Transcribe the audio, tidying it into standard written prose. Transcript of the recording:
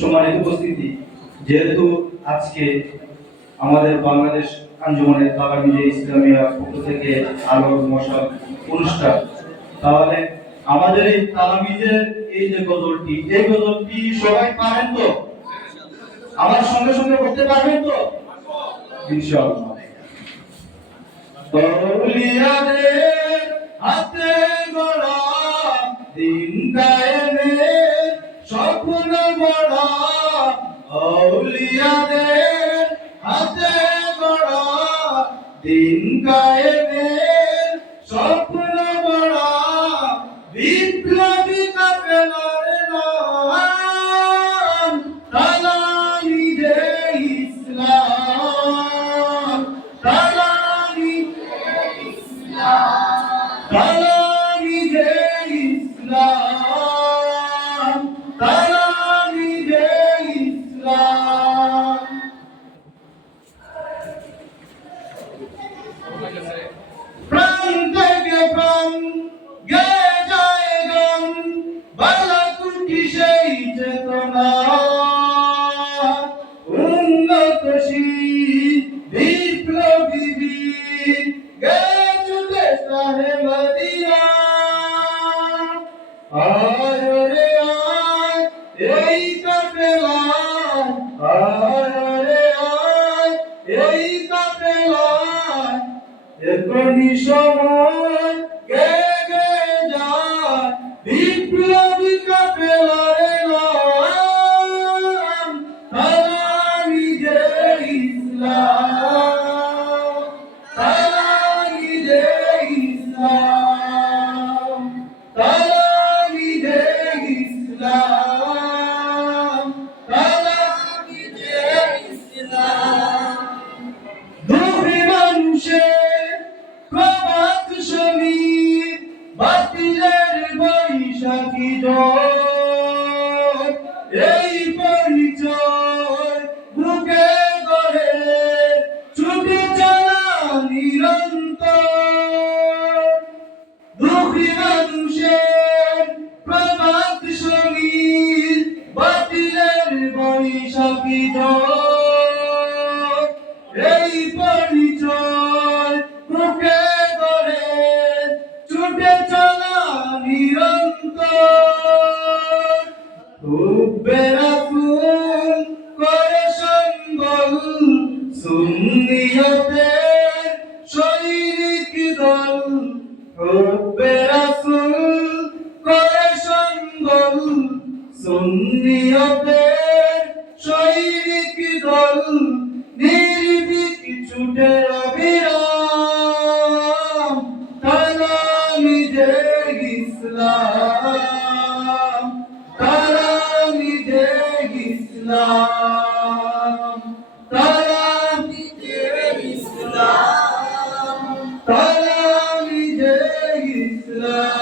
সম্মানিত উপস্থিতি, যেহেতু আজকে আমাদের বাংলাদেশ আঞ্জুমানের তালামিজে ইসলামিয়া পক্ষ থেকে আলোর মশাল অনুষ্ঠান, তাহলে আমাদের এই তালামিজের এই যে গজলটি, এই গজলটি সবাই পারেন তো? আমার সঙ্গে সঙ্গে করতে পারবেন তো? ইনশাআল্লাহ। আউলিয়াদের হাতে গড়া দিন কায়েমের স্বপ্ন গড়া, আউলিয়াদের হাতে গড়া দিন কায়েমের স্বপ্ন গড়া, বিপ্লবী কাফেলার নাম তালামিজে ইসলাম, তালামিজে ইসলাম, তালামিজে ইসলাম। প্রাণ থেকে প্রাণ গেয়ে যায় গান, বালাকুটি সেই চেতনা, উন্নতশীল বিপ্লবী বীর গেয়ে ছুটে শাহে মদিনা। আয় রে আয় এই কাফেলায়, আয় রে আয় এই কাফেলায়, এখনি সময় গে গে যায় বিপ্লবী কাফেলার নাম তালামিজে ইসলাম, তালামিজে ইসলাম, তালামিজে ইসলাম, তালামিজে ইসলাম। দুঃখী মানুষের প্রভাত সমীর, বাতিলের বৈশাখী ঝড়, এই পরিচয় বুকে গড়ে ছুটে চলা নিরন্তর। দুঃখী মানুষের প্রভাত সমীর, বাতিলের বৈশাখী ঝড়, এই পরিচয় বুকে গড়ে ছুটে চলা নিরন্তর। হুব্বে রাসূল করে সম্বল, সুন্নিয়তের সৈনিক দল, হুব্বে রাসূল করে সম্বল, সুন্নিয়তের সৈনিক দল, নির্ভীক ছুটে অবিরাম তালামিজে ইসলাম, তালামিজে ইসলাম, তালামিজে ইসলাম, তালামিজে ইসলাম।